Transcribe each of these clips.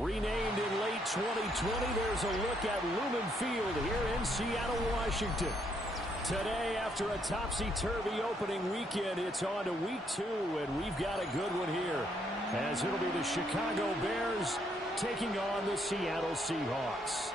Renamed in late 2020, there's a look at Lumen Field here in Seattle, Washington. Today, after a topsy-turvy opening weekend, it's on to week 2, and we've got a good one here, as it'll be the Chicago Bears taking on the Seattle Seahawks.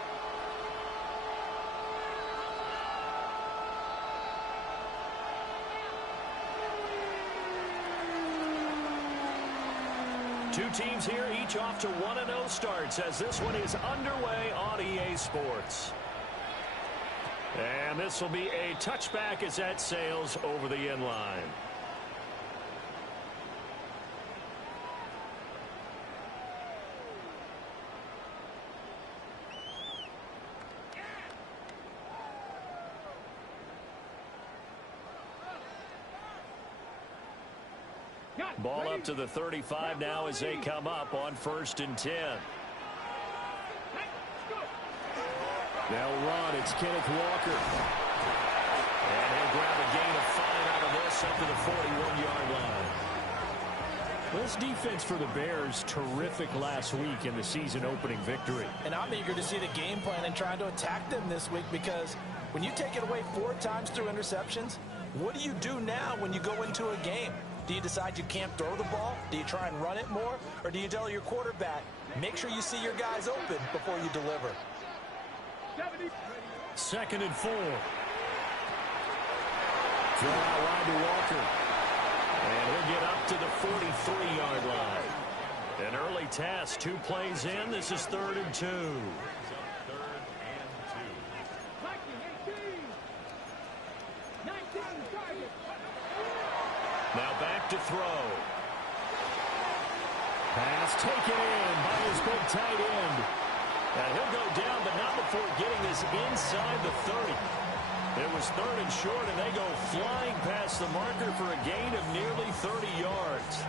Two teams here, each off to 1-0 starts as this one is underway on EA Sports. And this will be a touchback as that sails over the end line. Ball up to the 35 now as they come up on 1st and 10. They'll run. It's Kenneth Walker. And he'll grab a gain of 5 out of this up to the 41-yard line. This defense for the Bears, terrific last week in the season opening victory. And I'm eager to see the game plan and trying to attack them this week, because when you take it away 4 times through interceptions, what do you do now when you go into a game? Do you decide you can't throw the ball? Do you try and run it more? Or do you tell your quarterback, make sure you see your guys open before you deliver? 2nd and 4. Throw out wide to Walker. And he'll get up to the 43-yard line. An early task, 2 plays in. This is 3rd and 2. Now back to throw. Pass taken in by his big tight end. And he'll go down, but not before getting this inside the 30. It was 3rd and short, and they go flying past the marker for a gain of nearly 30 yards.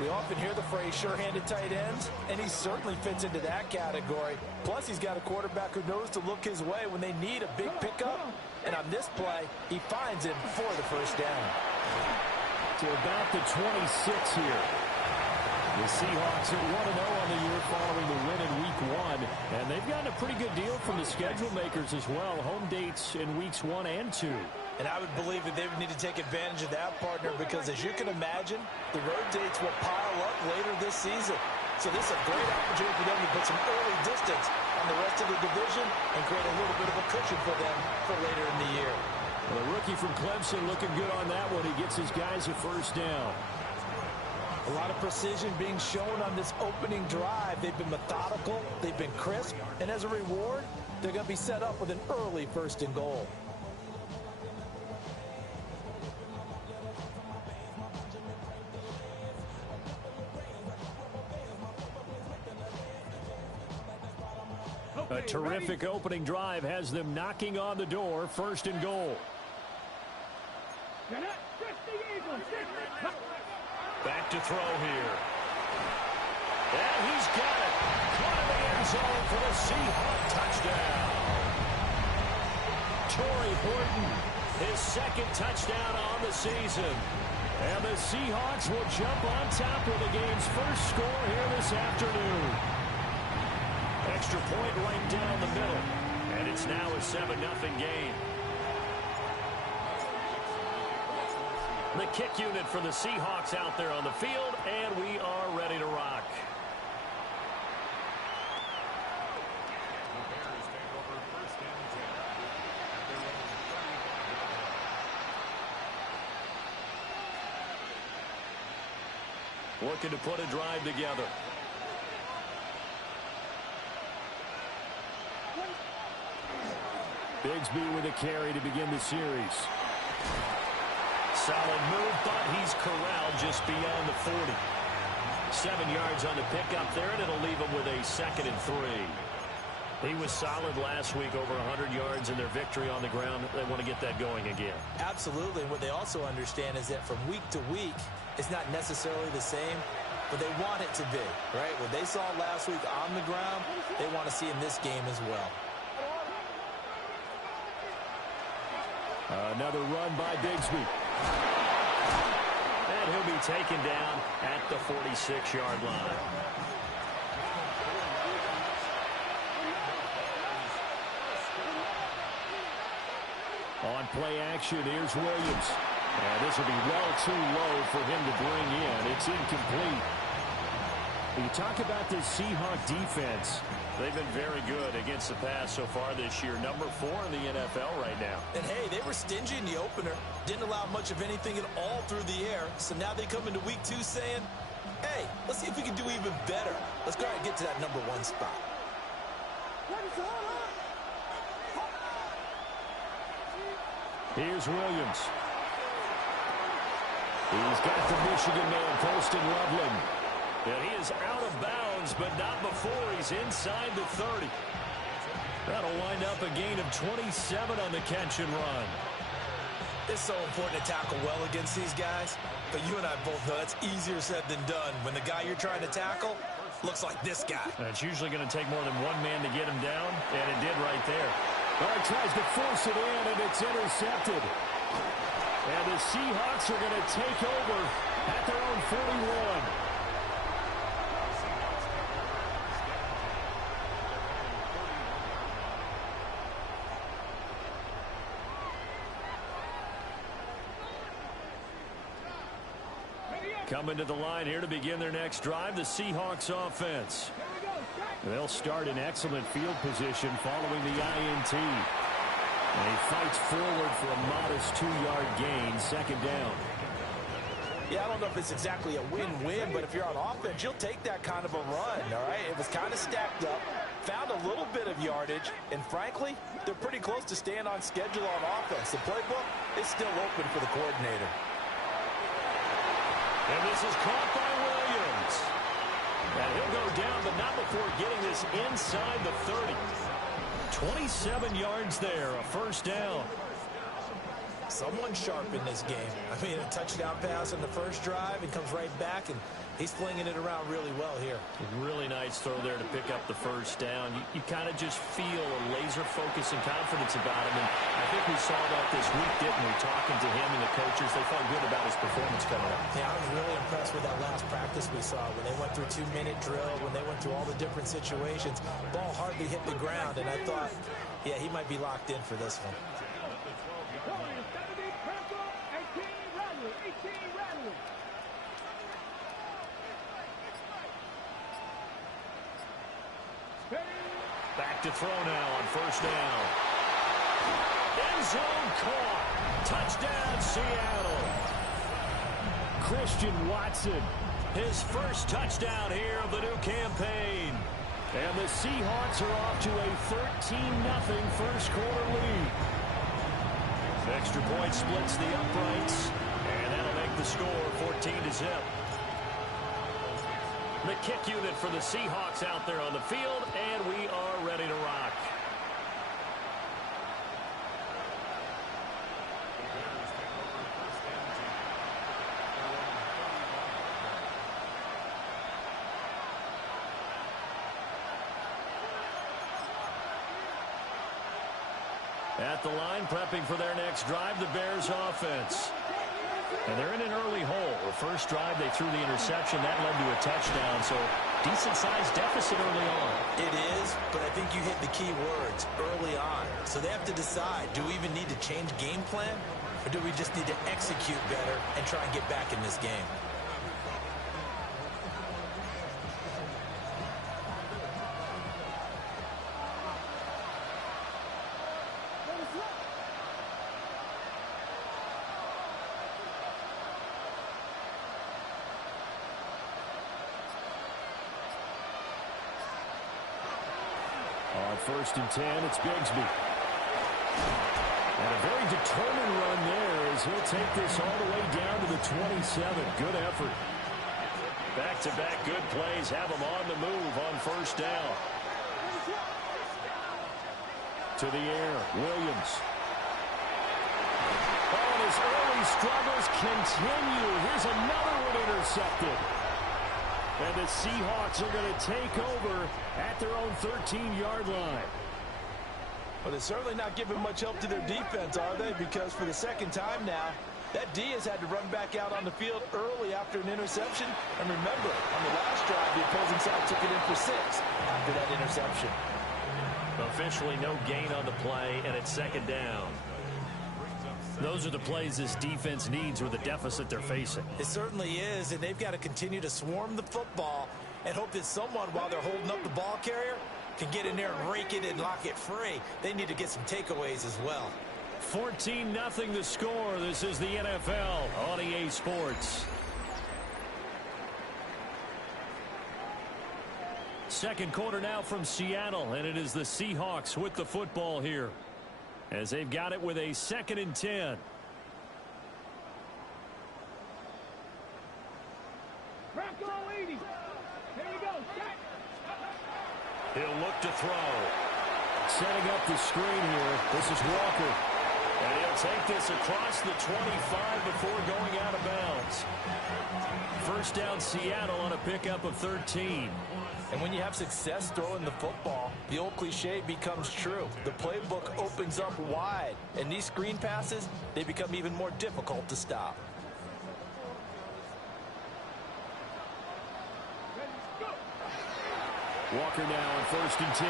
We often hear the phrase sure-handed tight ends, and he certainly fits into that category. Plus, he's got a quarterback who knows to look his way when they need a big pickup. And on this play, he finds him for the 1st down. To about the 26 here. The Seahawks are 1-0 on the year following the win in Week 1. And they've gotten a pretty good deal from the schedule makers as well. Home dates in Weeks 1 and 2. And I would believe that they would need to take advantage of that, partner, because as you can imagine, the road dates will pile up later this season. So this is a great opportunity for them to put some early distance on the rest of the division and create a little bit of a cushion for them for later in the year. Well, the rookie from Clemson looking good on that one. He gets his guys a 1st down. A lot of precision being shown on this opening drive. They've been methodical, they've been crisp, and as a reward, they're going to be set up with an early 1st and goal. A terrific opening drive has them knocking on the door. 1st and goal. Back to throw here. And he's got it. Caught in the end zone for the Seahawk touchdown. Torrey Horton, his 2nd touchdown on the season. And the Seahawks will jump on top with the game's 1st score here this afternoon. Extra point right down the middle. And it's now a 7-0 game. The kick unit for the Seahawks out there on the field, and we are ready to rock. Looking to put a drive together. Bigsby with a carry to begin the series. Solid move, but he's corralled just beyond the 40. 7 yards on the pickup there, and it'll leave him with a 2nd and 3. He was solid last week, over 100 yards in their victory on the ground. They want to get that going again. Absolutely. And what they also understand is that from week to week, it's not necessarily the same, but they want it to be, right? What they saw last week on the ground, they want to see in this game as well. Another run by Bigsby. And he'll be taken down at the 46-yard line. On play action, here's Williams. And this will be well too low for him to bring in. It's incomplete. You talk about this Seahawk defense. They've been very good against the pass so far this year. Number 4 in the NFL right now. And, hey, they were stingy in the opener. Didn't allow much of anything at all through the air. So now they come into week 2 saying, hey, let's see if we can do even better. Let's go ahead and get to that number 1 spot. Here's Williams. He's got the Michigan man posting Loveland. And he is out of bounds, but not before he's inside the 30. That'll wind up a gain of 27 on the catch and run. It's so important to tackle well against these guys. But you and I both know that's easier said than done. When the guy you're trying to tackle looks like this guy. And it's usually going to take more than one man to get him down, and it did right there. Well, he tries to force it in, and it's intercepted. And the Seahawks are going to take over at their own 41. Coming to the line here to begin their next drive, the Seahawks offense. They'll start in excellent field position following the INT. And he fights forward for a modest 2-yard gain, second down. Yeah, I don't know if it's exactly a win-win, but if you're on offense, you'll take that kind of a run, all right? It was kind of stacked up, found a little bit of yardage, and frankly, they're pretty close to staying on schedule on offense. The playbook is still open for the coordinator. And this is caught by Williams. And he'll go down, but not before getting this inside the 30. 27 yards there, a first down. Someone sharp in this game. I mean, a touchdown pass on the first drive, and comes right back, and he's flinging it around really well here. Really nice throw there to pick up the first down. You kind of just feel a laser focus and confidence about him, and I think we saw that this week, didn't we? Talking to him and the coaches, they felt good about his performance coming up. Yeah, I was really impressed with that last practice we saw when they went through 2-minute drill, when they went through all the different situations. Ball hardly hit the ground, and I thought, yeah, he might be locked in for this one. Back to throw now on first down. End zone caught. Touchdown, Seattle. Christian Watson, his first touchdown here of the new campaign. And the Seahawks are off to a 13-0 first quarter lead. Extra point splits the uprights, and that'll make the score 14-0. The kick unit for the Seahawks out there on the field, and we are ready to rock. At the line, prepping for their next drive, the Bears offense. And they're in an early hole. The first drive, they threw the interception. That led to a touchdown, so decent-sized deficit early on. It is, but I think you hit the key words, early on. So they have to decide, do we even need to change game plan, or do we just need to execute better and try and get back in this game? On first and 10, it's Bigsby. And a very determined run there as he'll take this all the way down to the 27. Good effort. Back-to-back good plays have him on the move on first down. To the air, Williams. Oh, and his early struggles continue. Here's another one intercepted. And the Seahawks are going to take over at their own 13-yard line. But they're certainly not giving much help to their defense, are they? Because for the second time now, that D has had to run back out on the field early after an interception. And remember, on the last drive, the opposing side took it in for 6 after that interception. Officially no gain on the play, and it's second down. Those are the plays this defense needs with the deficit they're facing. It certainly is, and they've got to continue to swarm the football and hope that someone, while they're holding up the ball carrier, can get in there and rake it and lock it free. They need to get some takeaways as well. 14-0 the score. This is the NFL on EA Sports. Second quarter now from Seattle, and it is the Seahawks with the football here as they've got it with a 2nd and 10. He'll look to throw. Setting up the screen here. This is Walker. And he'll take this across the 25 before going out of bounds. First down Seattle on a pickup of 13. And when you have success throwing the football, the old cliche becomes true. The playbook opens up wide. And these screen passes, they become even more difficult to stop. Walker now on 1st and 10.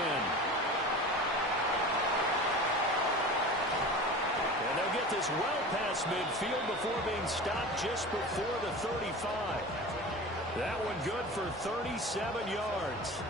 And they'll get this well past midfield before being stopped just before the 35. That one good for 37 yards.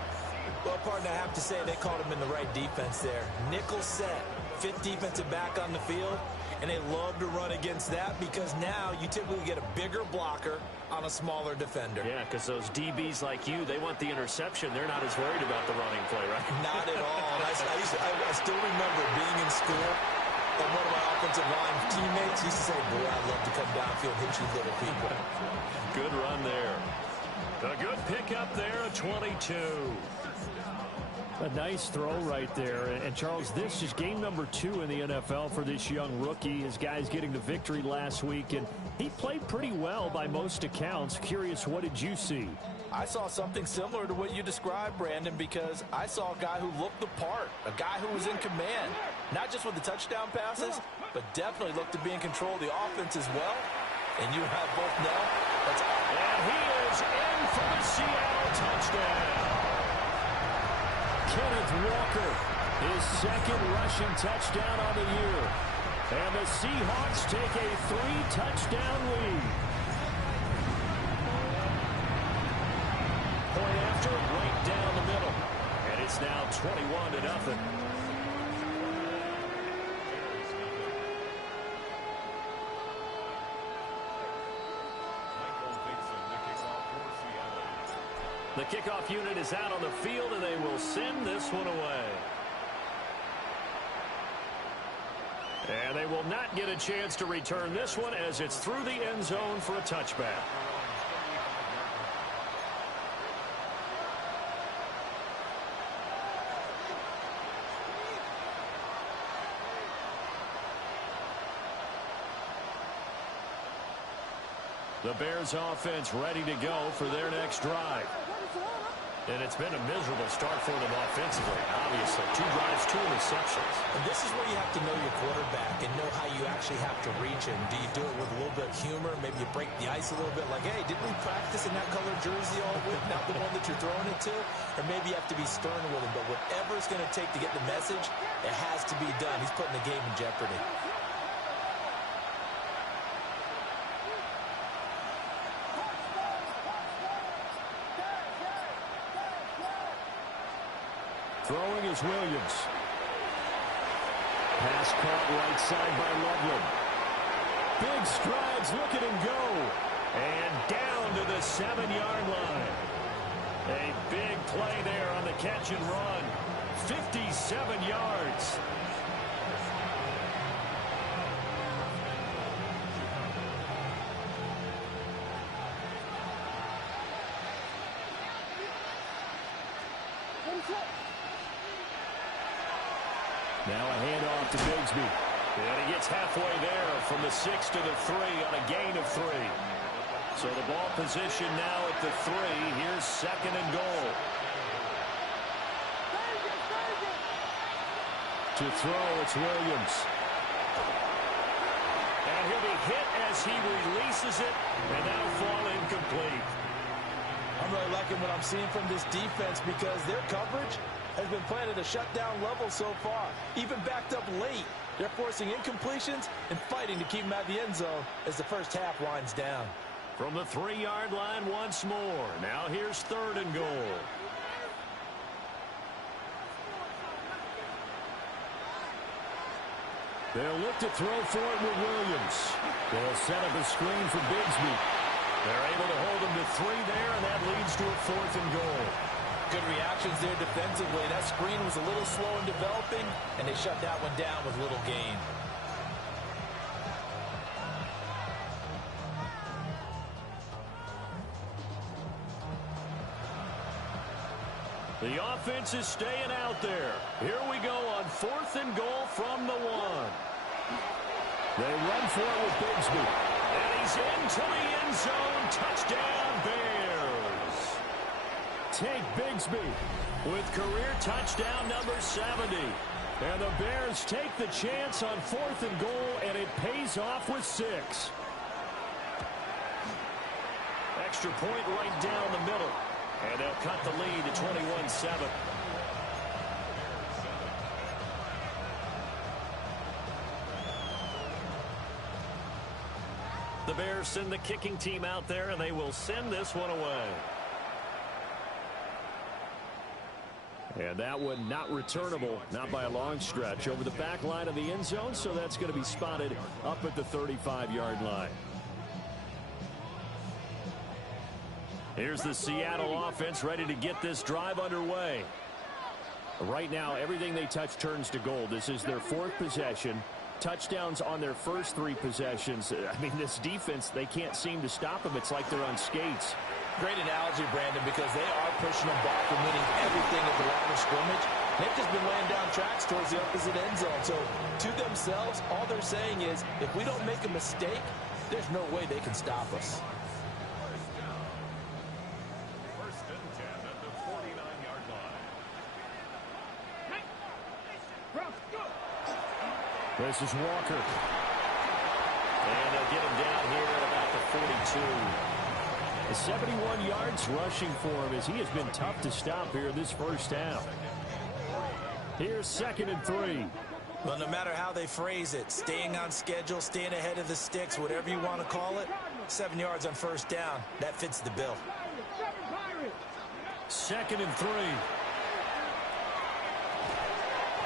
Well, partner, I have to say they called him in the right defense there. Nickel set, 5th defensive back on the field, and they love to run against that because now you typically get a bigger blocker on a smaller defender. Yeah, because those DBs like you, they want the interception. They're not as worried about the running play, right? Not at all. And I still remember being in school, and one of my offensive line teammates used to say, boy, I'd love to come downfield and hit you little people. Good run there. A good pickup there, a 22. A nice throw right there. And, Charles, this is game number 2 in the NFL for this young rookie. His guys getting the victory last week, and he played pretty well by most accounts. Curious, what did you see? I saw something similar to what you described, Brandon, because I saw a guy who looked the part, a guy who was in command, not just with the touchdown passes, but definitely looked to be in control of the offense as well. And you have both know. And he is in for the Seattle touchdown. Kenneth Walker, his 2nd rushing touchdown on the year. And the Seahawks take a 3-touchdown lead. Point after, right down the middle. And it's now 21-0. The kickoff unit is out on the field, and they will send this one away. And they will not get a chance to return this one as it's through the end zone for a touchback. The Bears offense ready to go for their next drive. And it's been a miserable start for them offensively, obviously. 2 drives, 2 interceptions. And this is where you have to know your quarterback and know how you actually have to reach him. Do you do it with a little bit of humor? Maybe you break the ice a little bit like, hey, didn't we practice in that colored jersey all week, not the one that you're throwing it to? Or maybe you have to be stern with him. But whatever it's going to take to get the message, it has to be done. He's putting the game in jeopardy. Throwing is Williams. Pass caught right side by Loveland. Big strides, look at him go. And down to the 7-yard line. A big play there on the catch and run. 57 yards. Now a handoff to Bigsby. And he gets halfway there from the 6 to the 3 on a gain of 3. So the ball position now at the 3. Here's 2nd and goal. To throw, it's Williams. And he'll be hit as he releases it, and that'll fall incomplete. I'm really liking what I'm seeing from this defense because their coverage has been playing at a shutdown level so far, even backed up late. They're forcing incompletions and fighting to keep them out of the end zone as the first half winds down. From the 3-yard line once more. Now here's 3rd and goal. They'll look to throw for it with Williams. They'll set up a screen for Bigsby. They're able to hold him to 3 there, and that leads to a 4th and goal. Good reactions there defensively. That screen was a little slow in developing, and they shut that one down with little gain. The offense is staying out there. Here we go on 4th and goal from the 1. They run for it with Bigsby. And he's into the end zone. Touchdown, Bears. Take Bigsby with career touchdown number 70. And the Bears take the chance on 4th and goal, and it pays off with 6. Extra point right down the middle. And they'll cut the lead to 21-7. The Bears send the kicking team out there, and they will send this one away. And that one not returnable, not by a long stretch, over the back line of the end zone, so that's going to be spotted up at the 35-yard line. Here's the Seattle offense ready to get this drive underway. Right now, everything they touch turns to gold. This is their 4th possession. Touchdowns on their first 3 possessions. I mean, this defense, they can't seem to stop them. It's like they're on skates. Great analogy, Brandon, because they are pushing them back and winning everything at the line of scrimmage. They've just been laying down tracks towards the opposite end zone. So, to themselves, all they're saying is, if we don't make a mistake, there's no way they can stop us. This is Walker. And they'll get him down here at about the 42. 71 yards rushing for him as he has been tough to stop here this first half. Here's 2nd and 3. Well, no matter how they phrase it, staying on schedule, staying ahead of the sticks, whatever you want to call it, 7 yards on first down, that fits the bill. 2nd and 3.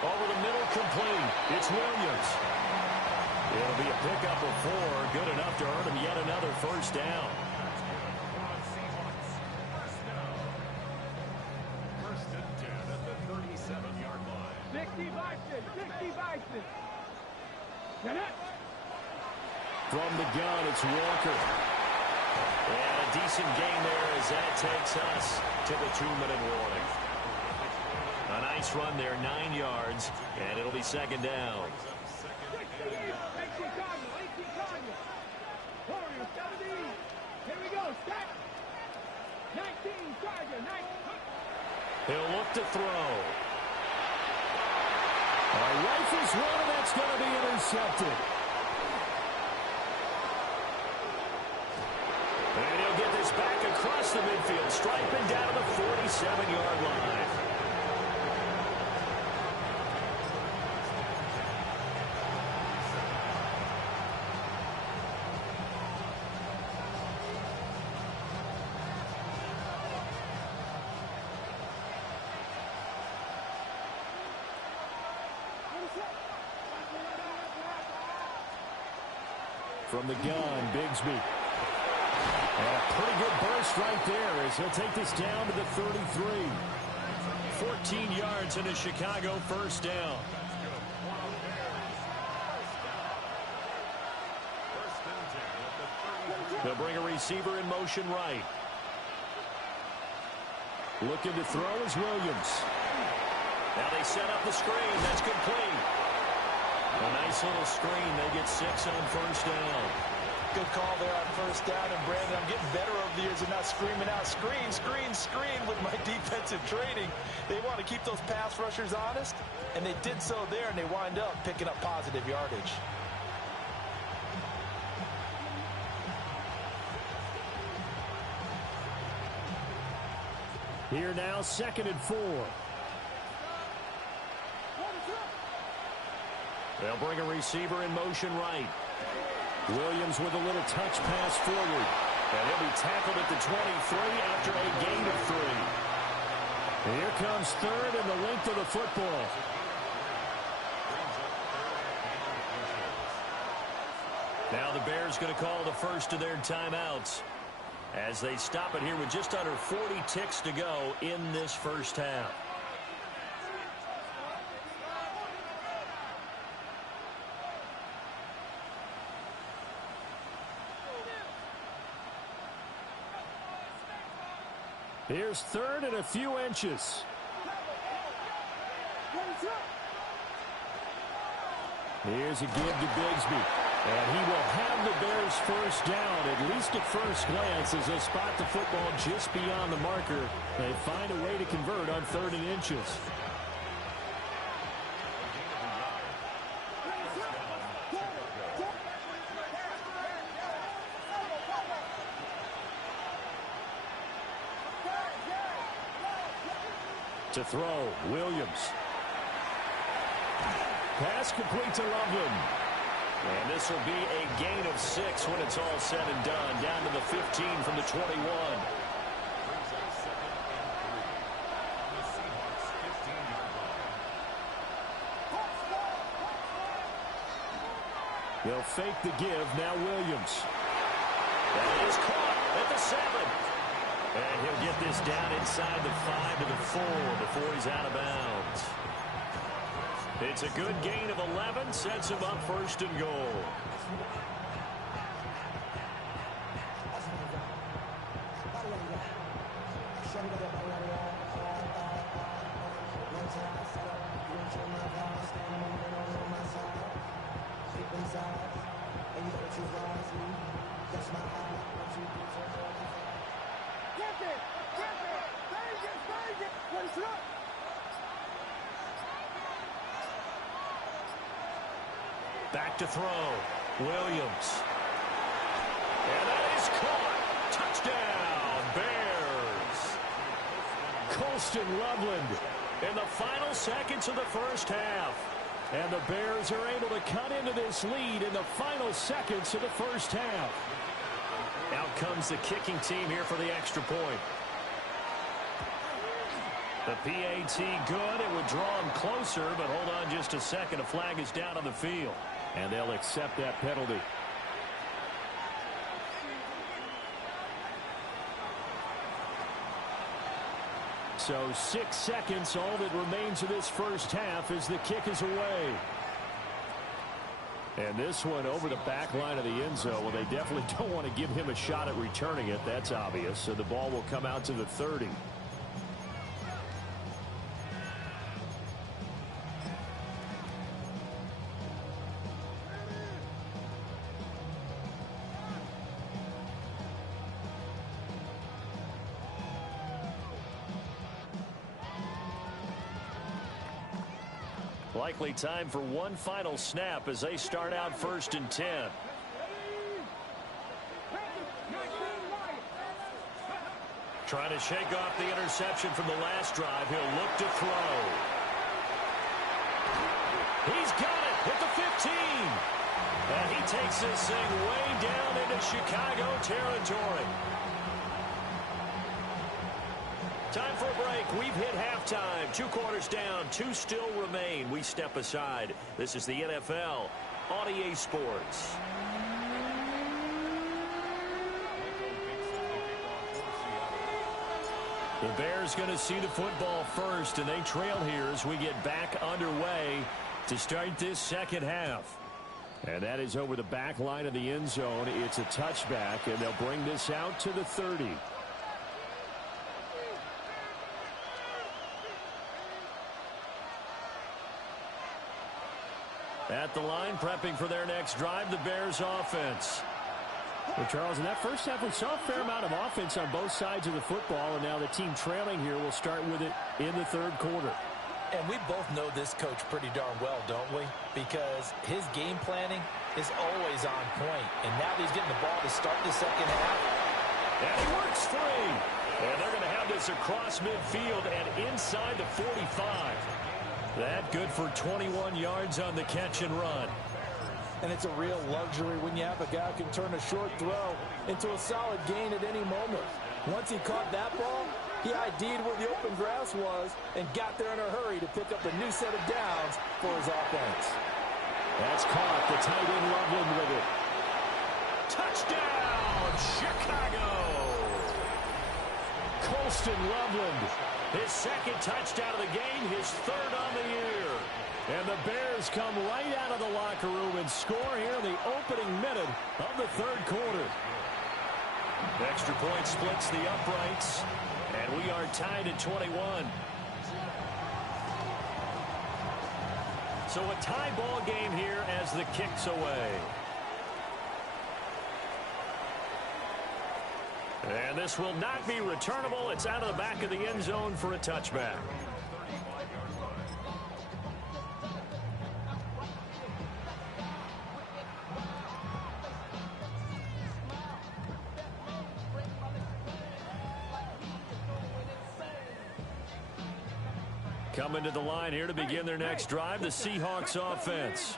Over the middle, complete. It's Williams. It'll be a pickup of 4. Good enough to earn him yet another first down. First and 10 at the 37-yard line. 60 Bison. From the gun, it's Walker. And a decent gain there as that takes us to the 2-minute warning. A nice run there, 9 yards, and it'll be 2nd down. He'll look to throw. Rifles one, and that's going to be intercepted. And he'll get this back across the midfield, striping down to the 47-yard line. From the gun, Bigsby. And a pretty good burst right there as he'll take this down to the 33. 14 yards and a Chicago first down. They'll bring a receiver in motion right. Looking to throw is Williams. Now they set up the screen. That's complete. A nice little screen. They get 6 on first down. Good call there on first down. And, Brandon, I'm getting better over the years and not screaming out, screen, screen, screen with my defensive training. They want to keep those pass rushers honest, and they did so there, and they wind up picking up positive yardage. Here now, 2nd and 4. They'll bring a receiver in motion right. Williams with a little touch pass forward. And he'll be tackled at the 23 after a gain of 3. Here comes third and the length of the football. Now the Bears going to call the first of their timeouts as they stop it here with just under 40 ticks to go in this first half. Here's third and a few inches. Here's a give to Bigsby. And he will have the Bears first down, at least at first glance, as they spot the football just beyond the marker. They find a way to convert on 3rd and inches. To throw, Williams. Pass complete to Loveland. And this will be a gain of 6 when it's all said and done. Down to the 15 from the 21. They'll fake the give. Now Williams. That is caught at the 7. And he'll get this down inside the 5 to the 4 before he's out of bounds. It's a good gain of 11, sets him up 1st and goal. Back to throw. Williams. And that is caught. Touchdown, Bears. Colston Loveland in the final seconds of the first half. And the Bears are able to cut into this lead in the final seconds of the first half. Out comes the kicking team here for the extra point. The PAT good. It would draw him closer, but hold on just a second. A flag is down on the field. And they'll accept that penalty. So 6 seconds, all that remains of this first half as the kick is away. And this one over the back line of the end zone. Well, they definitely don't want to give him a shot at returning it. That's obvious. So the ball will come out to the 30. Likely time for one final snap as they start out 1st and 10. Trying to shake off the interception from the last drive. He'll look to throw. He's got it at the 15. And he takes this thing way down into Chicago territory. Time for a break. We've hit halftime. 2 quarters down. 2 still remain. We step aside. This is the NFL on EA Sports. The Bears going to see the football first, and they trail here as we get back underway to start this second half. And that is over the back line of the end zone. It's a touchback, and they'll bring this out to the 30. At the line, prepping for their next drive, the Bears offense. Well, Charles, in that first half, we saw a fair amount of offense on both sides of the football, and now the team trailing here will start with it in the 3rd quarter. And we both know this coach pretty darn well, don't we? Because his game planning is always on point. And now he's getting the ball to start the second half. And he works free. And they're going to have this across midfield and inside the 45. That good for 21 yards on the catch and run. And it's a real luxury when you have a guy who can turn a short throw into a solid gain at any moment. Once he caught that ball, he ID'd where the open grass was and got there in a hurry to pick up a new set of downs for his offense. That's caught. The tight end Loveland with it. Touchdown, Chicago! Colston Loveland, his second touchdown of the game, his third on the year. And the Bears come right out of the locker room and score here in the opening minute of the third quarter. Extra point splits the uprights, and we are tied at 21. So a tie ball game here as the kick's away. And this will not be returnable. It's out of the back of the end zone for a touchback. Coming to the line here to begin their next drive, the Seahawks offense.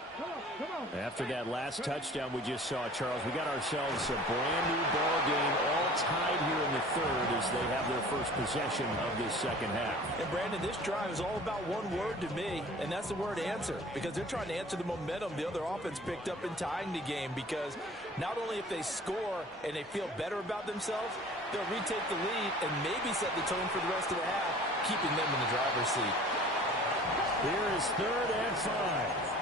After that last touchdown we just saw, Charles, we got ourselves a brand new ball game, all tied here in the third as they have their first possession of this second half. And Brandon, this drive is all about one word to me, and that's the word answer, because they're trying to answer the momentum the other offense picked up in tying the game, because not only if they score and they feel better about themselves, they'll retake the lead and maybe set the tone for the rest of the half, keeping them in the driver's seat. Here is 3rd and 5.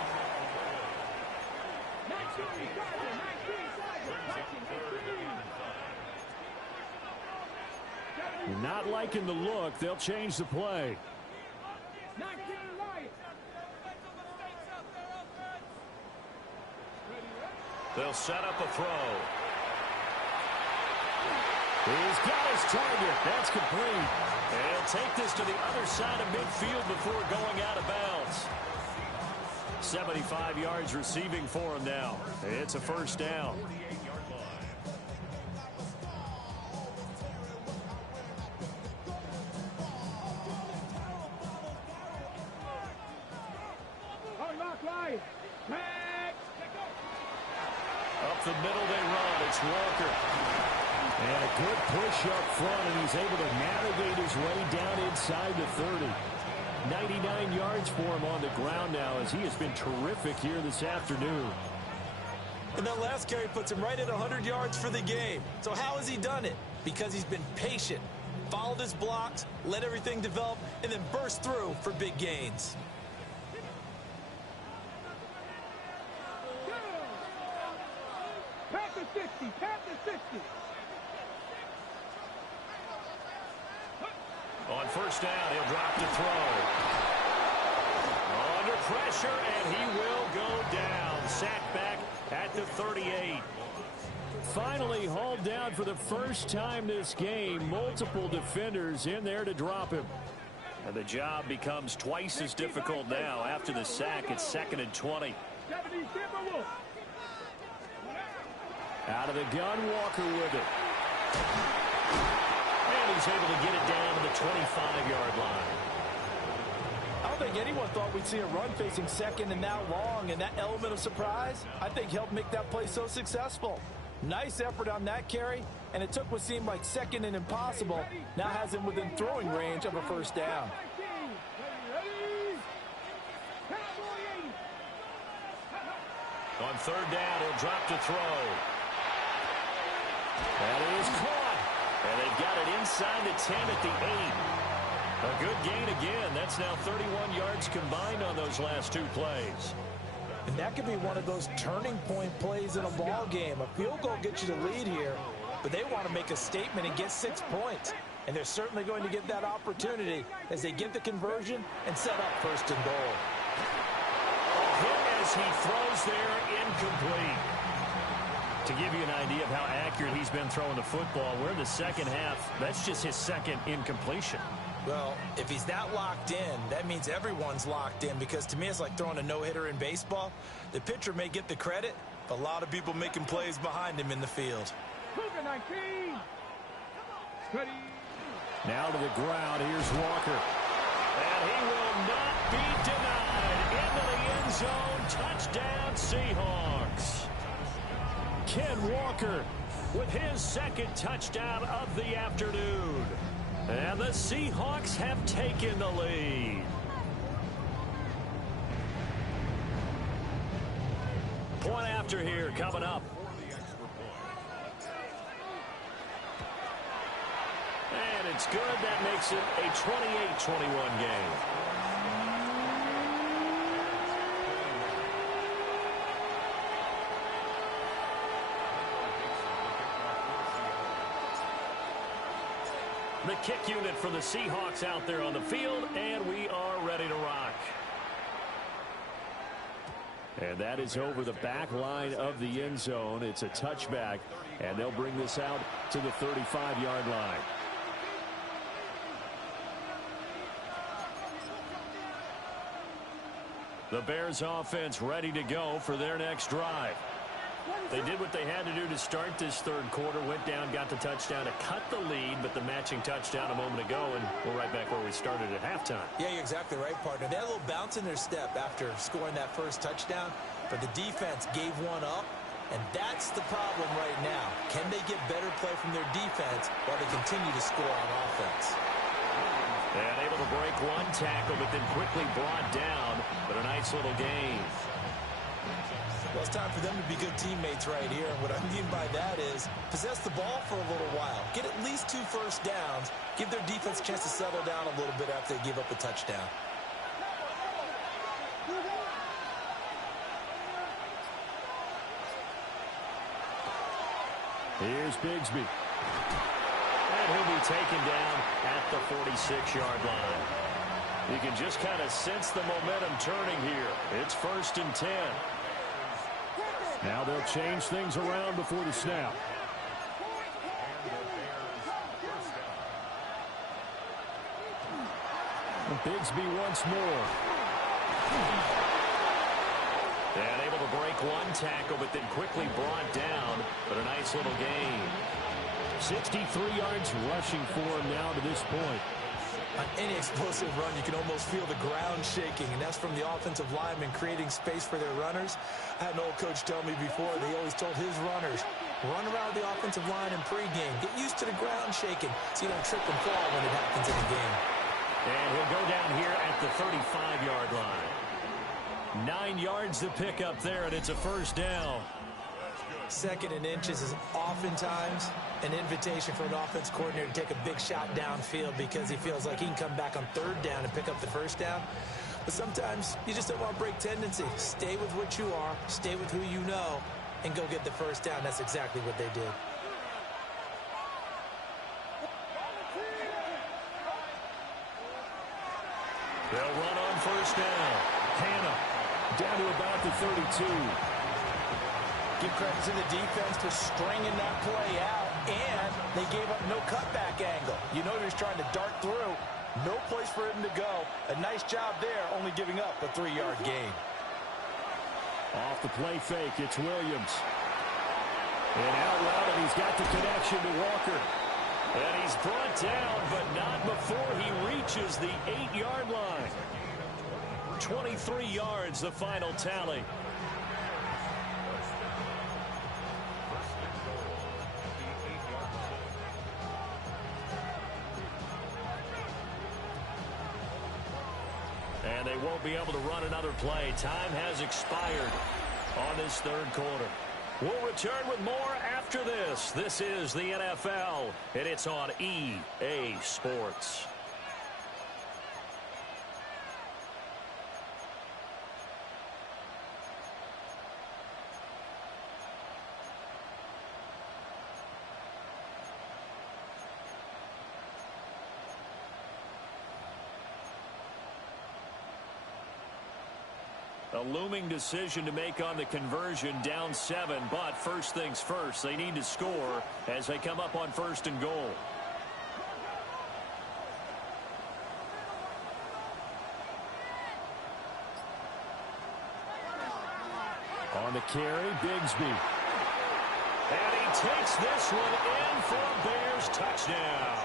Not liking the look. They'll change the play. They'll set up a throw. He's got his target. That's complete. And he'll take this to the other side of midfield before going out of bounds. 75 yards receiving for him now. It's a first down. Up the middle they run. It's Walker. And a good push up front, and he's able to navigate his way down inside the 30. 99 yards for him on the ground now as he has been terrific here this afternoon. And that last carry puts him right at 100 yards for the game. So how has he done it? Because he's been patient, followed his blocks, let everything develop, and then burst through for big gains. On first down, he'll drop to throw. Under pressure, and he will go down. Sacked back at the 38. Finally hauled down for the first time this game. Multiple defenders in there to drop him. And the job becomes twice as difficult now. After the sack, it's 2nd and 20. Out of the gun, Walker with it. And he's able to get it down to the 25-yard line. I don't think anyone thought we'd see a run facing second and that long, and that element of surprise, I think, helped make that play so successful. Nice effort on that carry, and it took what seemed like second and impossible, now has him within throwing range of a first down. On third down, he'll drop to throw. That is caught. And they've got it inside the 10 at the 8. A good gain again. That's now 31 yards combined on those last two plays. And that could be one of those turning point plays in a ball game. A field goal gets you the lead here, but they want to make a statement and get 6 points. And they're certainly going to get that opportunity as they get the conversion and set up first and goal. A hit as he throws there, incomplete. To give you an idea of how accurate he's been throwing the football, we're in the second half. That's just his second incompletion. Well, if he's that locked in, that means everyone's locked in, because to me it's like throwing a no-hitter in baseball. The pitcher may get the credit, but a lot of people making plays behind him in the field. Now to the ground. Here's Walker. And he will not be denied. Walker with his second touchdown of the afternoon. And the Seahawks have taken the lead. Point after here coming up. And it's good. That makes it a 28-21 game. The kick unit for the Seahawks out there on the field, and we are ready to rock. And that is over the back line of the end zone. It's a touchback, and they'll bring this out to the 35-yard line. The Bears offense ready to go for their next drive. They did what they had to do to start this third quarter, went down, got the touchdown to cut the lead, but the matching touchdown a moment ago, and we're right back where we started at halftime. Yeah, you're exactly right, partner. They had a little bounce in their step after scoring that first touchdown, but the defense gave one up, and that's the problem right now. Can they get better play from their defense while they continue to score on offense? And able to break one tackle, but then quickly brought down, but a nice little gain. Well, it's time for them to be good teammates right here. And what I mean by that is possess the ball for a little while. Get at least 2 first downs. Give their defense a chance to settle down a little bit after they give up a touchdown. Here's Bigsby. And he'll be taken down at the 46-yard line. You can just kind of sense the momentum turning here. It's 1st and 10. Now they'll change things around before the snap. Bigsby once more. And able to break one tackle, but then quickly brought down. But a nice little gain. 63 yards rushing for him now to this point. On any explosive run, you can almost feel the ground shaking, and that's from the offensive linemen creating space for their runners. I had an old coach tell me before, they always told his runners, run around the offensive line in pregame. Get used to the ground shaking so you don't trip and fall when it happens in the game. And he'll go down here at the 35-yard line. 9 yards to pick up there, and it's a first down. 2nd and inches is oftentimes an invitation for an offense coordinator to take a big shot downfield because he feels like he can come back on 3rd down and pick up the first down. But sometimes you just don't want to break tendency. Stay with what you are, stay with who you know, and go get the first down. That's exactly what they did. They'll run on first down. Hannah down to about the 32. Give credit to the defense for stringing that play out, and they gave up no cutback angle. You know they're trying to dart through. No place for him to go. A nice job there, only giving up a 3-yard gain. Off the play fake, it's Williams. And out loud, and he's got the connection to Walker. And he's brought down, but not before he reaches the 8-yard line. 23 yards, the final tally. And they won't be able to run another play. Time has expired on this third quarter. We'll return with more after this. This is the NFL, and it's on EA Sports. A looming decision to make on the conversion, down 7, but first things first, they need to score as they come up on 1st and goal. On the carry, Bigsby. And he takes this one in for a Bears touchdown.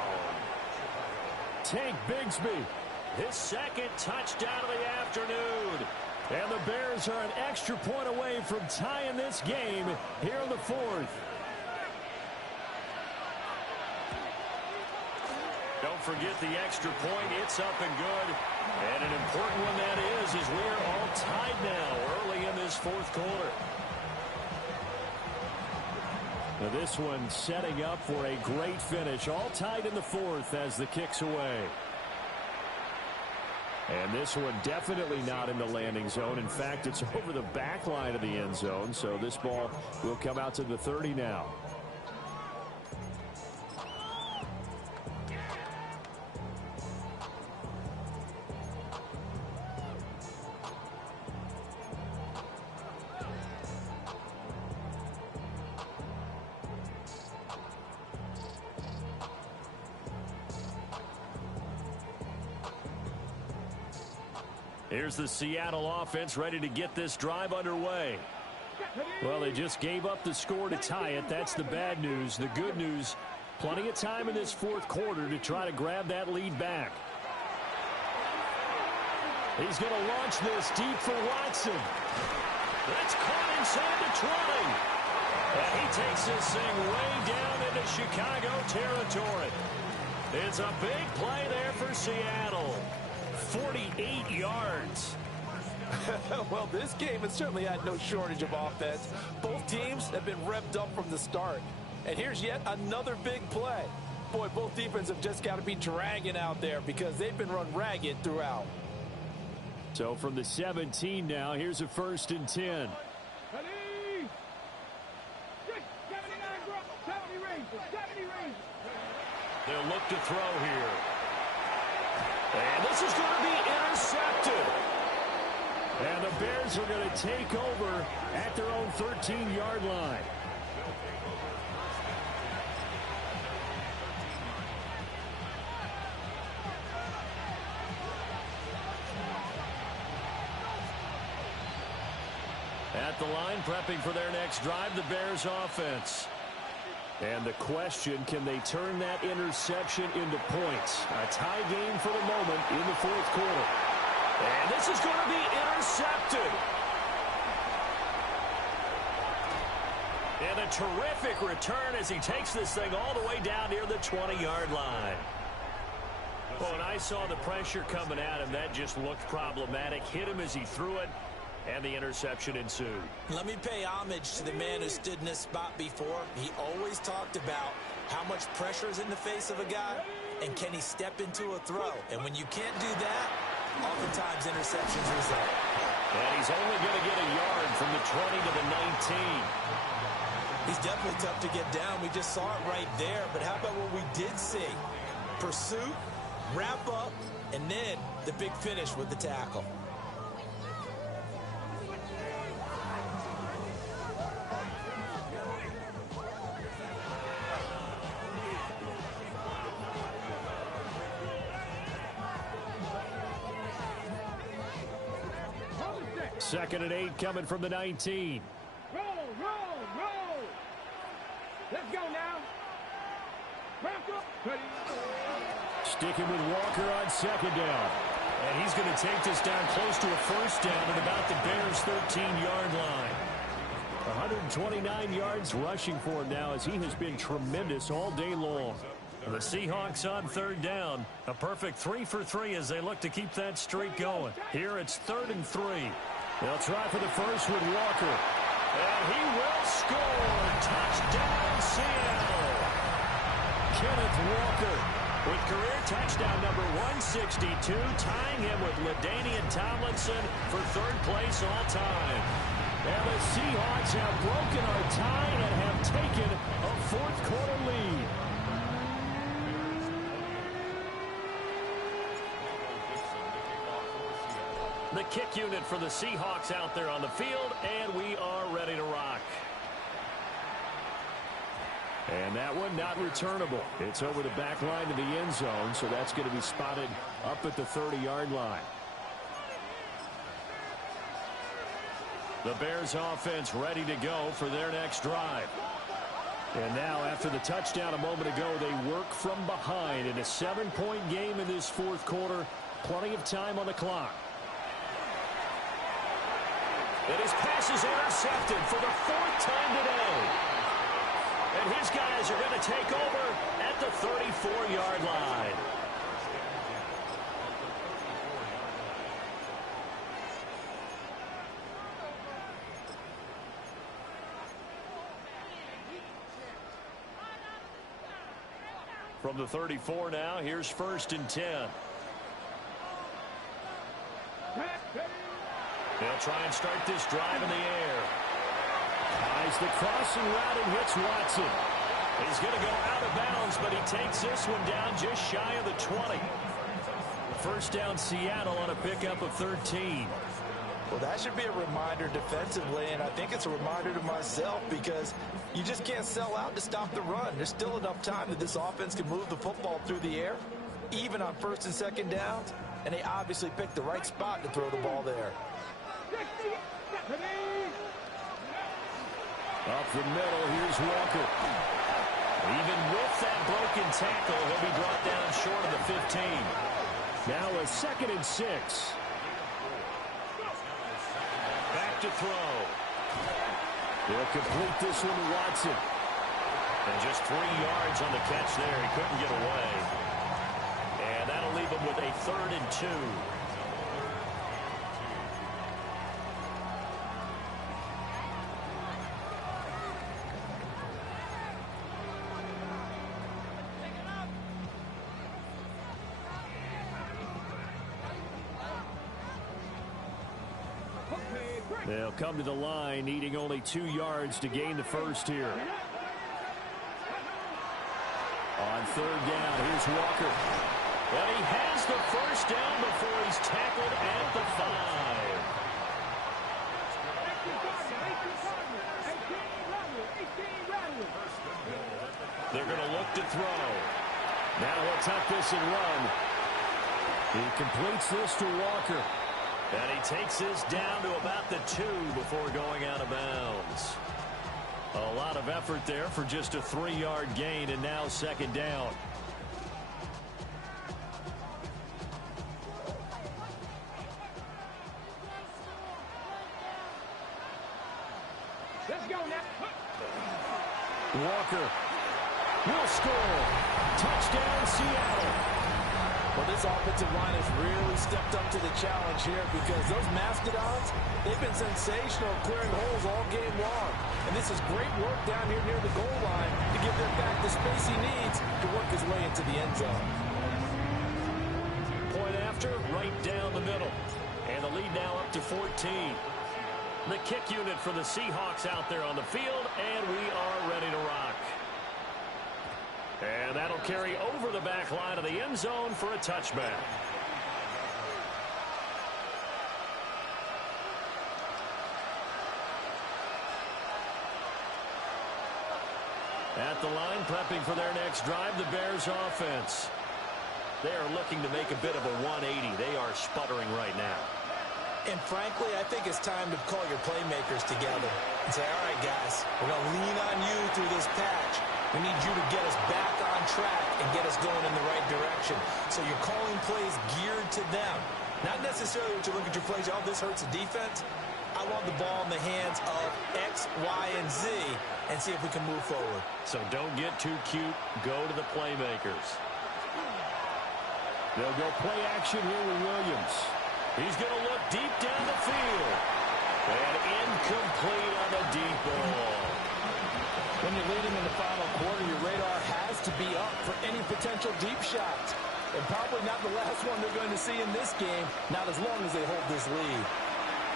Tank Bigsby, his 2nd touchdown of the afternoon. And the Bears are an extra point away from tying this game here in the 4th. forget the extra point. It's up and good. And an important one that is as we are all tied now early in this fourth quarter. Now this one setting up for a great finish. All tied in the fourth as the kick's away. And this one definitely not in the landing zone. In fact, it's over the back line of the end zone. So this ball will come out to the 30 now. Here's the Seattle offense ready to get this drive underway. Well, they just gave up the score to tie it. That's the bad news. The good news, plenty of time in this fourth quarter to try to grab that lead back. He's going to launch this deep for Watson. It's caught inside the 20. And he takes this thing way down into Chicago territory. It's a big play there for Seattle. 48 yards. Well, this game has certainly had no shortage of offense. Both teams have been revved up from the start. And here's yet another big play. Boy, both defenses have just got to be dragging out there because they've been run ragged throughout. So from the 17 now, here's a 1st and 10. They'll look to throw here. And this is going to be intercepted. And the Bears are going to take over at their own 13-yard line. At the line, prepping for their next drive, the Bears offense. And the question, can they turn that interception into points? A tie game for the moment in the fourth quarter. And this is going to be intercepted. And a terrific return as he takes this thing all the way down near the 20-yard line. Well, when I saw the pressure coming at him, that just looked problematic. Hit him as he threw it. And the interception ensued. Let me pay homage to the man who stood in this spot before. He always talked about how much pressure is in the face of a guy, and can he step into a throw. And when you can't do that, oftentimes interceptions result. And he's only going to get a yard from the 20 to the 19. He's definitely tough to get down. We just saw it right there. But how about what we did see? Pursuit, wrap up, and then the big finish with the tackle. Second and 8 coming from the 19. Roll, roll, roll. Let's go now. Sticking with Walker on second down. And he's going to take this down close to a first down at about the Bears' 13-yard line. 129 yards rushing for him now as he has been tremendous all day long. The Seahawks on third down. A perfect 3 for 3 as they look to keep that streak going. Here it's 3rd and 3. They'll try for the first with Walker. And he will score. Touchdown, Seattle. Kenneth Walker with career touchdown number 162, tying him with LaDainian Tomlinson for 3rd place all time. And the Seahawks have broken our tie and have taken a fourth quarter lead. The kick unit for the Seahawks out there on the field, and we are ready to rock. And that one not returnable. It's over the back line of the end zone, so that's going to be spotted up at the 30-yard line. The Bears offense ready to go for their next drive. And now, after the touchdown a moment ago, they work from behind in a 7-point game in this fourth quarter. Plenty of time on the clock. And his pass is intercepted for the 4th time today. And his guys are going to take over at the 34-yard line. from the 34 now. Here's 1st and 10. They'll try and start this drive in the air. Tries the crossing route and hits Watson. He's going to go out of bounds, but he takes this one down just shy of the 20. First down, Seattle on a pickup of 13. Well, that should be a reminder defensively, and I think it's a reminder to myself because you just can't sell out to stop the run. There's still enough time that this offense can move the football through the air, even on 1st and 2nd downs, and they obviously picked the right spot to throw the ball there. Up the middle, here's Walker. Even with that broken tackle, he'll be brought down short of the 15. Now a 2nd and 6. Back to throw. He'll complete this one to Watson. And just 3 yards on the catch there. He couldn't get away. And that'll leave him with a 3rd and 2. They'll come to the line, needing only 2 yards to gain the first here. On 3rd down, here's Walker. But he has the first down before he's tackled at the 5. They're going to look to throw. Now he'll tuck this and run. He completes this to Walker. And he takes this down to about the 2 before going out of bounds. A lot of effort there for just a 3-yard gain, and now 2nd down. Let's go now. Walker will score. Touchdown, Seattle. Well, this offensive line has really stepped up to the challenge here because those Mastodons, they've been sensational clearing holes all game long. And this is great work down here near the goal line to give their back the space he needs to work his way into the end zone. Point after, right down the middle. And the lead now up to 14. The kick unit for the Seahawks out there on the field, and we are ready to rock. And that'll carry over the back line of the end zone for a touchback. At the line, prepping for their next drive, the Bears offense. They are looking to make a bit of a 180. They are sputtering right now. And frankly, I think it's time to call your playmakers together and say, all right, guys, we're going to lean on you through this patch. We need you to get us back on track and get us going in the right direction. So you're calling plays geared to them. Not necessarily what you look at your plays, oh, this hurts the defense. I want the ball in the hands of X, Y, and Z and see if we can move forward. So don't get too cute. Go to the playmakers. They'll go play action here with Williams. He's going to look deep down the field. And incomplete on the deep ball. When you're leading in the final quarter, your radar has to be up for any potential deep shots. And probably not the last one they're going to see in this game, not as long as they hold this lead.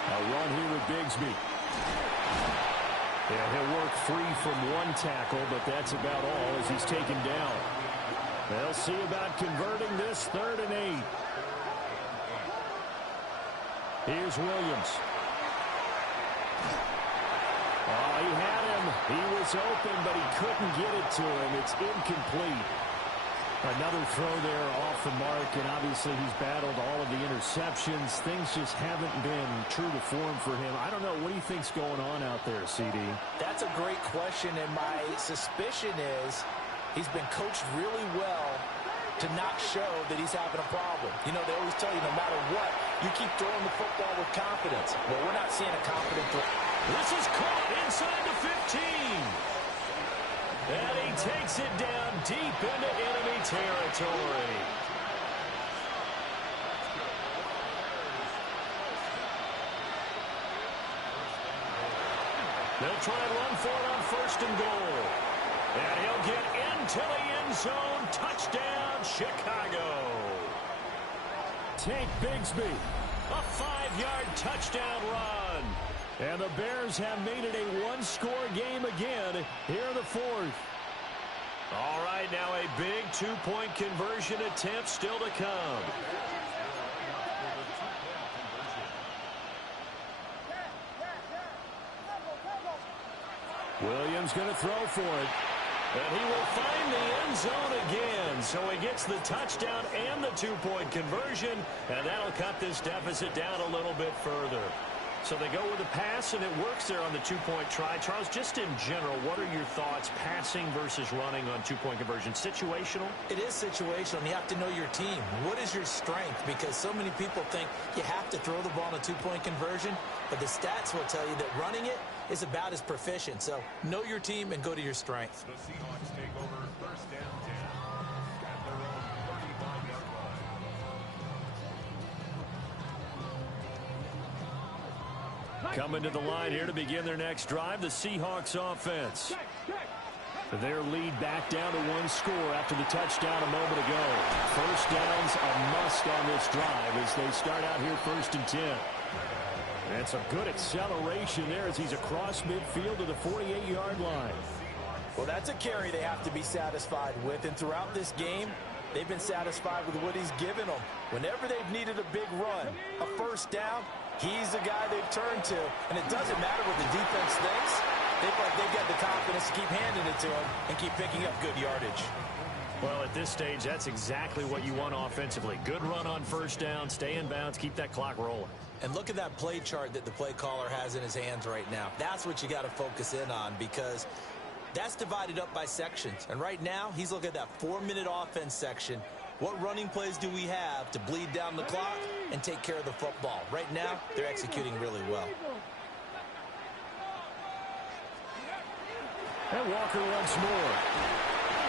A run here with Bigsby. Yeah, he'll work free from one tackle, but that's about all as he's taken down. They'll see about converting this 3rd and 8. Here's Williams. Oh, he had him. He was open, but he couldn't get it to him. It's incomplete. Another throw there off the mark, and obviously he's battled all of the interceptions. Things just haven't been true to form for him. I don't know. What do you think's going on out there, CD? That's a great question, and my suspicion is he's been coached really well to not show that he's having a problem. You know, they always tell you no matter what, you keep throwing the football with confidence. Well, we're not seeing a confident throw. This is caught inside the 15. And he takes it down deep into enemy territory. They'll try and run for it on 1st and goal. And he'll get in into the end zone. Touchdown, Chicago. Tank Bigsby, a 5-yard touchdown run. And the Bears have made it a one-score game again here in the fourth. All right, now a big two-point conversion attempt still to come. Williams going to throw for it. And he will find the end zone again. So he gets the touchdown and the two-point conversion. And that'll cut this deficit down a little bit further. So they go with a pass, and it works there on the two-point try. Charles, just in general, what are your thoughts passing versus running on two-point conversion? Situational? It is situational, and you have to know your team. What is your strength? Because so many people think you have to throw the ball on a two-point conversion, but the stats will tell you that running it is about as proficient. So know your team and go to your strength. The Seahawks take over first down 10 at their own 35-yard line. Coming to the line here to begin their next drive, the Seahawks offense. Their lead back down to one score after the touchdown a moment ago. First down's a must on this drive as they start out here 1st and 10. And some good acceleration there as he's across midfield to the 48-yard line. Well, that's a carry they have to be satisfied with, and throughout this game, they've been satisfied with what he's given them. Whenever they've needed a big run, a first down, he's the guy they've turned to. And it doesn't matter what the defense thinks. They feel like they've got the confidence to keep handing it to him and keep picking up good yardage. Well, at this stage, that's exactly what you want offensively. Good run on first down, stay in bounds, keep that clock rolling. And look at that play chart that the play caller has in his hands right now. That's what you got to focus in on, because that's divided up by sections. And right now, he's looking at that 4-minute offense section. What running plays do we have to bleed down the clock and take care of the football? Right now, they're executing really well. And Walker once more.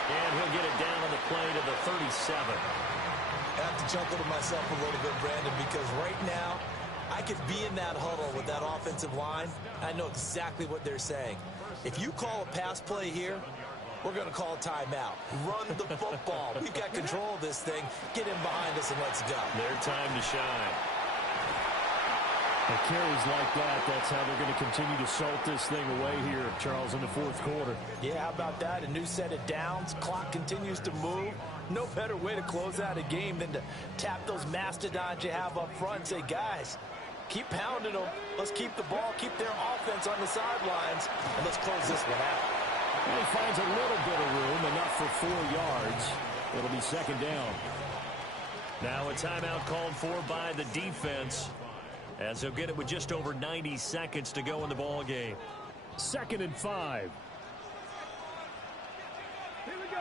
And he'll get it down on the play to the 37. I have to chuckle to myself a little bit, Brandon, because right now, I could be in that huddle with that offensive line. I know exactly what they're saying. If you call a pass play here, we're going to call a timeout. Run the football. We've got control of this thing. Get in behind us and let's go. Their time to shine. The carries like that, that's how they're going to continue to salt this thing away here, Charles, in the fourth quarter. Yeah, how about that? A new set of downs. Clock continues to move. No better way to close out a game than to tap those mastodons you have up front and say, guys, keep pounding them. Let's keep the ball, keep their offense on the sidelines, and let's close this one out. And he finds a little bit of room, enough for 4 yards. It'll be second down. Now a timeout called for by the defense, as he'll get it with just over 90 seconds to go in the ball game. 2nd and 5. Here we go.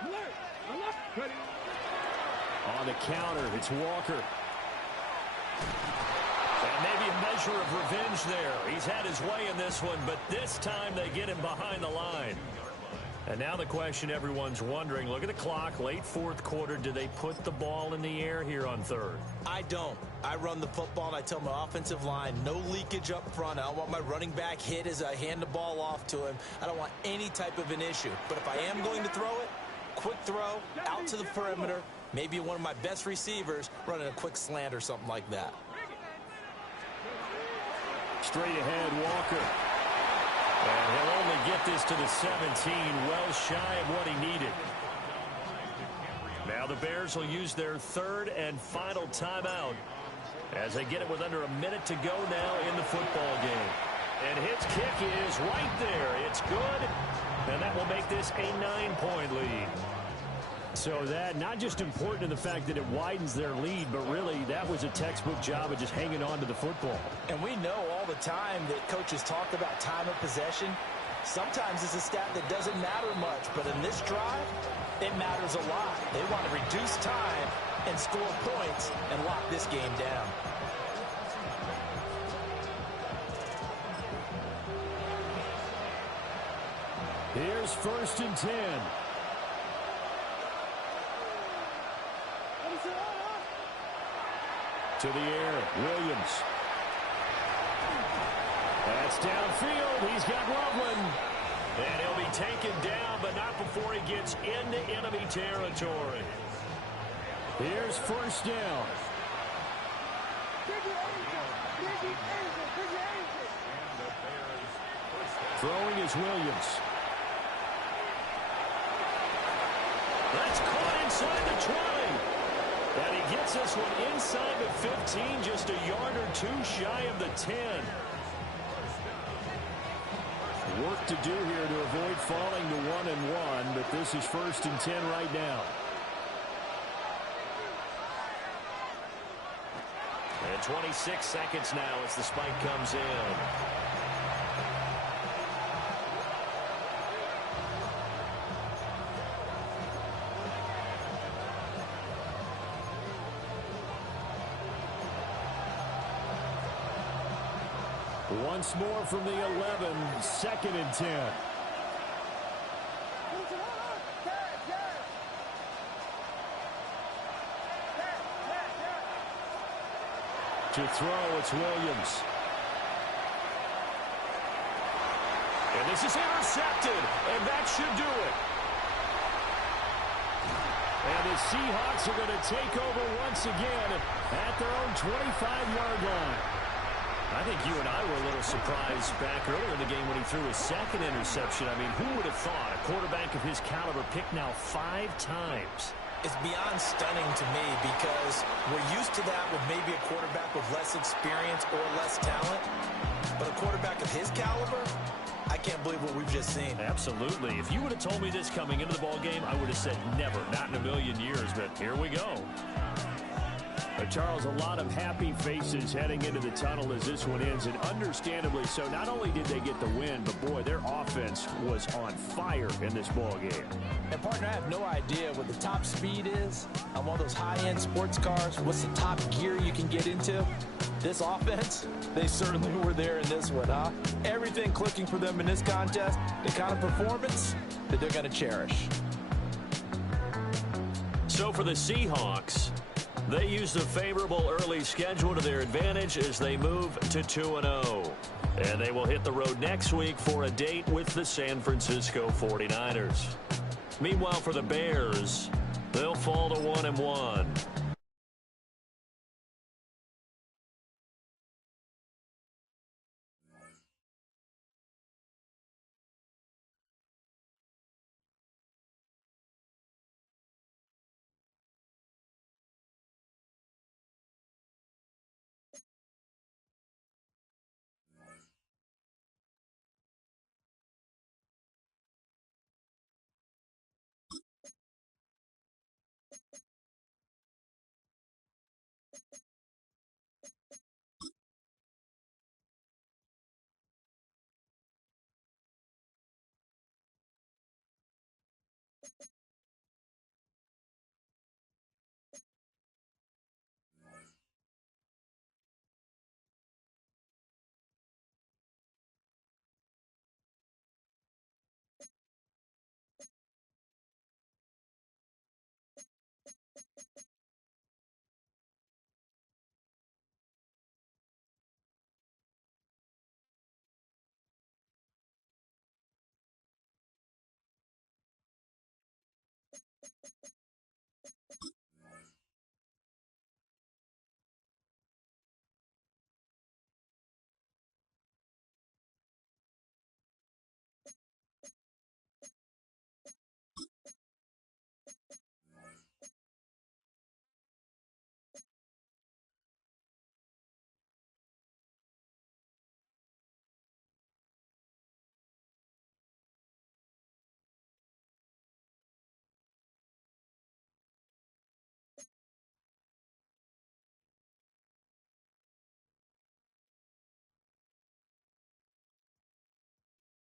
Alert. Ready. On the counter, it's Walker. And maybe a measure of revenge there. He's had his way in this one, but this time they get him behind the line. And now the question everyone's wondering, look at the clock, late fourth quarter. Do they put the ball in the air here on third? I don't. I run the football, and I tell my offensive line, no leakage up front. I don't want my running back hit as I hand the ball off to him. I don't want any type of an issue. But if I am going to throw it, quick throw, out to the perimeter, maybe one of my best receivers running a quick slant or something like that. Straight ahead, Walker. And he'll only get this to the 17, well shy of what he needed. Now the Bears will use their third and final timeout as they get it with under a minute to go now in the football game. And his kick is right there. It's good, and that will make this a 9-point lead. So that, not just important in the fact that it widens their lead, but really that was a textbook job of just hanging on to the football. And we know all the time that coaches talk about time of possession. Sometimes it's a stat that doesn't matter much, but in this drive, it matters a lot. They want to reduce time and score points and lock this game down. Here's 1st and 10. To the air, Williams. That's downfield. He's got Loveland. And he'll be taken down, but not before he gets into enemy territory. Here's first down. Throwing is Williams. That's caught inside the 20. And he gets this one inside the 15, just a yard or two shy of the 10. Work to do here to avoid falling to 1-1, but this is 1st and 10 right now. And 26 seconds now as the spike comes in. Once more from the 11, 2nd and 10. To throw, it's Williams. And this is intercepted, and that should do it. And the Seahawks are going to take over once again at their own 25-yard line. I think you and I were a little surprised back earlier in the game when he threw his 2nd interception. I mean, who would have thought a quarterback of his caliber picked now 5 times? It's beyond stunning to me because we're used to that with maybe a quarterback with less experience or less talent. But a quarterback of his caliber, I can't believe what we've just seen. Absolutely. If you would have told me this coming into the ballgame, I would have said never, not in a million years. But here we go. Charles, a lot of happy faces heading into the tunnel as this one ends, and understandably so. Not only did they get the win, but boy, their offense was on fire in this ball game. And partner, I have no idea what the top speed is on one of those high-end sports cars. What's the top gear you can get into? This offense, they certainly were there in this one, huh? Everything clicking for them in this contest, the kind of performance that they're going to cherish. So for the Seahawks, they used a favorable early schedule to their advantage as they move to 2-0. And they will hit the road next week for a date with the San Francisco 49ers. Meanwhile, for the Bears, they'll fall to 1-1.